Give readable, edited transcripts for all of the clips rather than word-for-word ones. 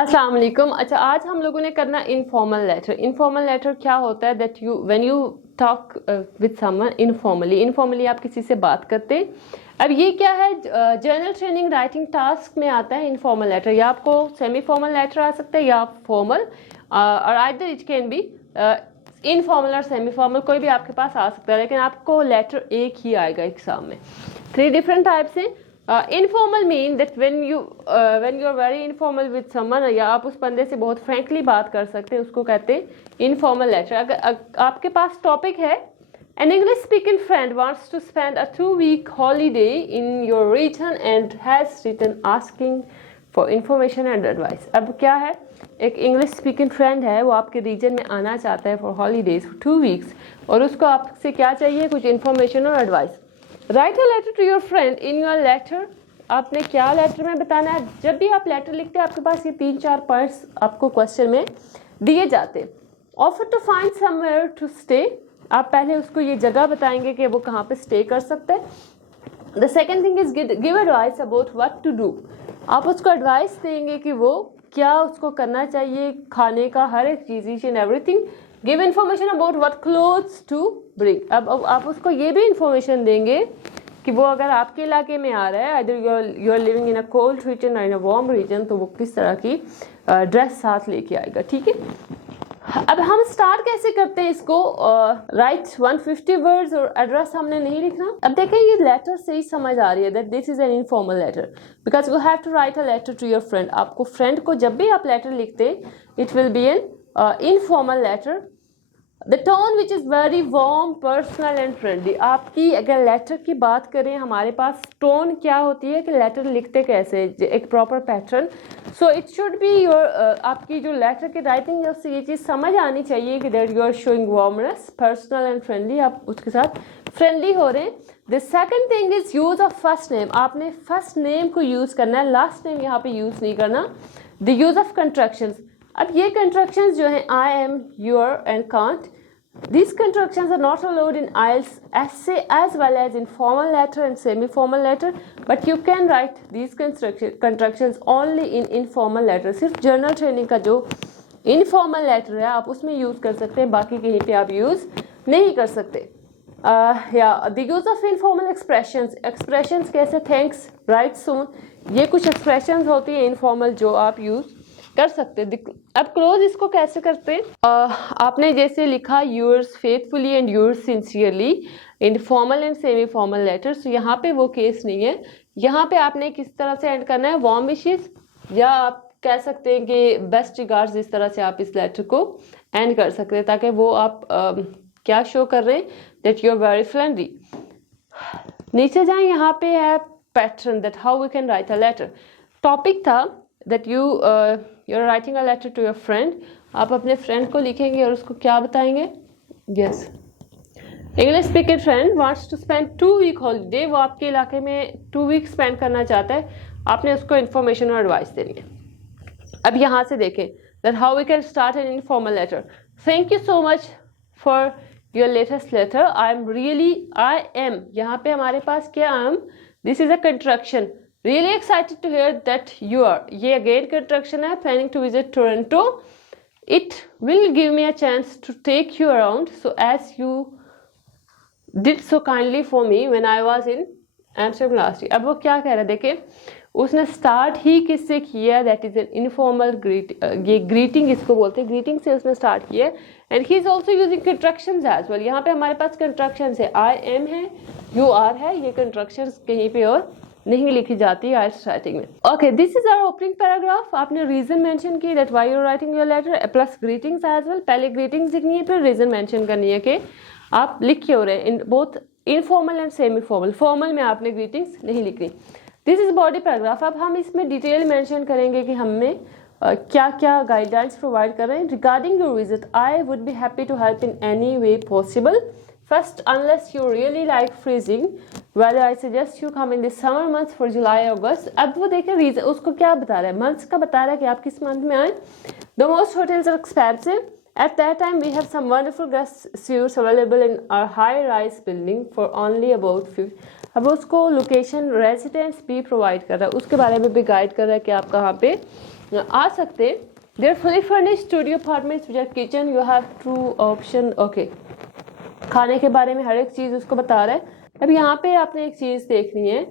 अस्सलाम वालेकुम। अच्छा, आज हम लोगों ने करना इनफॉर्मल लेटर। इनफॉर्मल लेटर क्या होता है? That you when you talk with someone informally आप किसी से बात करते हैं। अब ये क्या है? जर्नल ट्रेनिंग राइटिंग टास्क में आता है इनफॉर्मल लेटर। या आपको सेमी फॉर्मल लेटर आ सकता है या फॉर्मल, और either it can be informal और सेमी फॉर्मल, कोई भी आपके पास आ सकता है, लेकिन आपको लेटर एक ही आएगा एग्जाम में। 3 डिफरेंट टाइप्स हैं। Informal mean that when you are very informal with someone, या आप उस बंदे से बहुत फ्रैंकली बात कर सकते हैं, उसको कहते हैं इनफॉर्मल लेटर। अगर आपके पास टॉपिक है an English speaking friend wants to spend a 2-week holiday in your region and has written asking for information and advice। अब क्या है? एक इंग्लिश स्पीकिंग फ्रेंड है, वो आपके रीजन में आना चाहता है फॉर हॉलीडेज फॉर 2 वीक्स, और उसको आपसे क्या चाहिए? कुछ इन्फॉर्मेशन और advice. Write a letter to your friend. In your letter आपने क्या लेटर में बताना है? जब भी आप लेटर लिखते हैं आपके पास ये 3-4 पॉइंट्स आपको क्वेश्चन में दिए जाते हैं। Offer to find somewhere to stay, आप पहले उसको ये जगह बताएंगे कि वो कहाँ पे स्टे कर सकते हैं। The second thing is give advice about what to do, आप उसको एडवाइस देंगे कि वो क्या उसको करना चाहिए, खाने का हर एक चीज़, each and everything. Give information about what clothes to bring, अब आप उसको ये भी इंफॉर्मेशन देंगे कि वो अगर आपके इलाके में आ रहा है, either you are living in a cold region or in a warm reason, तो वो किस तरह की ड्रेस साथ लेके आएगा। ठीक है, अब हम स्टार्ट कैसे करते हैं इसको? राइट 150 वर्ड्स, और एड्रेस हमने नहीं लिखना। अब देखें, ये लेटर से ही समझ आ रही है that this is an informal letter, because you have to write a letter to your friend. आपको फ्रेंड को जब भी आप लेटर लिखते हैं, it will be an informal letter. The tone which is very warm, personal and friendly. आपकी अगर letter की बात करें, हमारे पास टोन क्या होती है कि लेटर लिखते कैसे, एक proper pattern. So it should be your, आपकी जो लेटर की राइटिंग है उससे ये चीज़ समझ आनी चाहिए कि that you are showing warmness, personal and friendly, आप उसके साथ फ्रेंडली हो रहे हैं। The second thing is use of first name, आपने फर्स्ट नेम को यूज़ करना है, लास्ट नेम यहाँ पे यूज़ नहीं करना। द यूज ऑफ कंट्रैक्शंस, अब ये कंट्रैक्शंस जो हैं I am, you're and can't, these contractions are not allowed in IELTS essay as well as in formal letter and semi-formal letter, but you can write these contractions only in informal letter। सिर्फ journal training का जो informal letter है आप उसमें use कर सकते हैं, बाकी कहीं पे आप यूज़ नहीं कर सकते। या the use of informal expressions कैसे? थैंक्स, राइट सून, ये कुछ एक्सप्रेशंस होती है इनफॉर्मल जो आप यूज़ कर सकते हैं। अब क्लोज इसको कैसे करते हैं? आपने जैसे लिखा yours faithfully and yours sincerely in formal and semi formal letters, तो यहाँ पे वो केस नहीं है। यहाँ पे आपने किस तरह से एंड करना है? वार्म विशेस, या आप कह सकते हैं कि बेस्ट रिगार्ड्स, इस तरह से आप इस लेटर को एंड कर सकते हैं, ताकि वो आप क्या शो कर रहे हैं? That you are very friendly. नीचे जाएं, यहाँ पे है pattern, that how we can write a letter. Topic था that you're writing a letter to your friend, आप अपने फ्रेंड को लिखेंगे और उसको क्या बताएंगे? Yes, English speaking friend wants to spend 2 week holiday, वो आपके इलाके में 2 वीक स्पेंड करना चाहता है, आपने उसको इन्फॉर्मेशन और एडवाइस देनी है। अब यहाँ से देखें that how we can start an informal letter। Thank you so much for your latest letter, I am, यहाँ पे हमारे पास क्या am, this is a contraction, really excited to hear that you are, ये again contraction है, planning to visit Toronto, it will give me a chance to take you around, so as you did so kindly for me when I was in Amsterdam last year। अब वो क्या कह रहा है देखें, उसने start ही किससे किया? दैट इज एन इनफॉर्मल ये ग्रीटिंग इसको बोलते हैं, ग्रीटिंग से उसने स्टार्ट किया। And he is also using contractions as well. यहाँ पे हमारे पास कंट्रक्शंस है, आई एम है, यू आर है, ये कंट्रक्शंस कहीं पे और नहीं लिखी जाती है राइटिंग में। Okay, this is our opening paragraph. आपने रीजन मेंशन की that why you are writing your letter, plus greetings as well. पहले ग्रीटिंग्स लिखनी है, फिर रीजन मेंशन करनी है कि आप लिख क्यों रहे हैं। In both informal and semi formal, formal में आपने ग्रीटिंग्स नहीं लिखनी। This is body paragraph. अब हम इसमें डिटेल मेंशन करेंगे कि हमें क्या क्या गाइडलाइंस प्रोवाइड कर रहे हैं। Regarding your visit, I would be happy to help in any way possible. First, unless you really like freezing, whether I suggest you come in the summer months for July, August। अब वो देखें reason उसको क्या बता रहा है, months का बता रहा है कि आप किस मंथ में आए। The most hotels are expensive at that time, we have some wonderful guest suites available in our high-rise building for only about 50। अब उसको लोकेशन रेजिडेंस भी प्रोवाइड कर रहा है, उसके बारे में भी गाइड कर रहा है कि आप कहाँ पे आ सकते। There fully furnished studio apartments which are kitchen, you have two option. Okay, खाने के बारे में हर एक चीज़ उसको बता रहा है। अब यहाँ पे आपने एक चीज़ देखनी है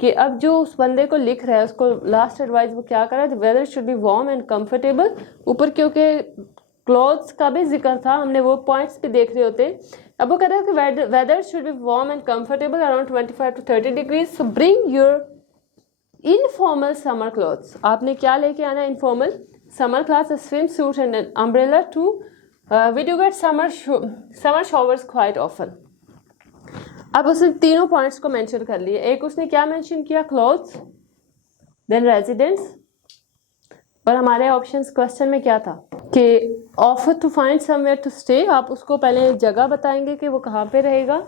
कि अब जो उस बंदे को लिख रहा है उसको लास्ट एडवाइस वो क्या कर रहा है, weather should be warm and comfortable. ऊपर क्योंकि क्लोथ्स का भी जिक्र था, हमने वो पॉइंट्स भी देख रहे होते हैं। अब वो कह रहा है कि weather should be warm and comfortable around 25 to 30 degrees, so bring your informal summer clothes. आपने क्या लेके आना है? Informal summer clothes, swim suit and an umbrella too we do get summer showers quite often. अब उसने तीनों points को mention कर लिए। एक उसने क्या मेंशन किया? क्लोथ्स, देन रेजिडेंस, और हमारे ऑप्शंस क्वेश्चन में क्या था कि offer to find somewhere to stay. आप उसको पहले जगह बताएंगे कि वो कहाँ पे रहेगा।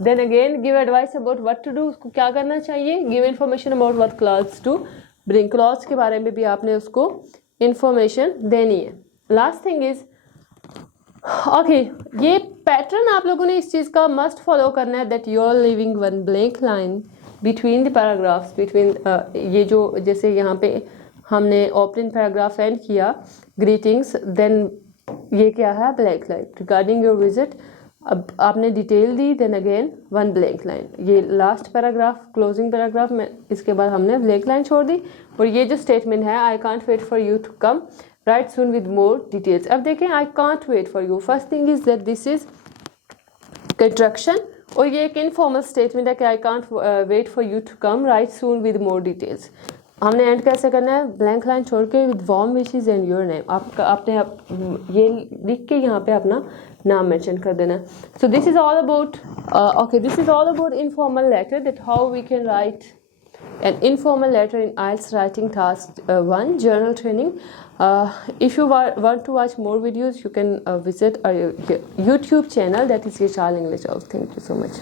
Then again give advice about what to do, उसको क्या करना चाहिए। Give information about what clothes to bring, clothes के बारे में भी आपने उसको इन्फॉर्मेशन देनी है। लास्ट थिंग इज ओके, ये पैटर्न आप लोगों ने इस चीज़ का मस्ट फॉलो करना है, that you are leaving one blank line between the paragraphs, between ये जो जैसे यहाँ पे हमने ओपनिंग पैराग्राफ एंड किया ग्रीटिंग्स, देन ये क्या है? Blank line regarding your visit. अब आपने डिटेल दी, then again one blank line. ये लास्ट पैराग्राफ क्लोजिंग पैराग्राफ में, इसके बाद हमने ब्लैंक लाइन छोड़ दी। और ये जो स्टेटमेंट है, I can't wait for you to come right soon with more details. अब देखें, I can't wait for you, first thing is that this is contraction, और ये एक इनफॉर्मल स्टेटमेंट है कि I can't wait for you to come right soon with more details. हमने end कैसे करना है? ब्लैंक लाइन छोड़ के with warm wishes and your name. आपने ये लिख के यहाँ पे अपना नाम मेंशन कर देना। So this is all about okay, this is all about informal letter, that how we can write an informal letter in IELTS writing task 1 journal training. If you want to watch more videos, you can visit our YouTube channel, that is Yashal English House. Thank you so much.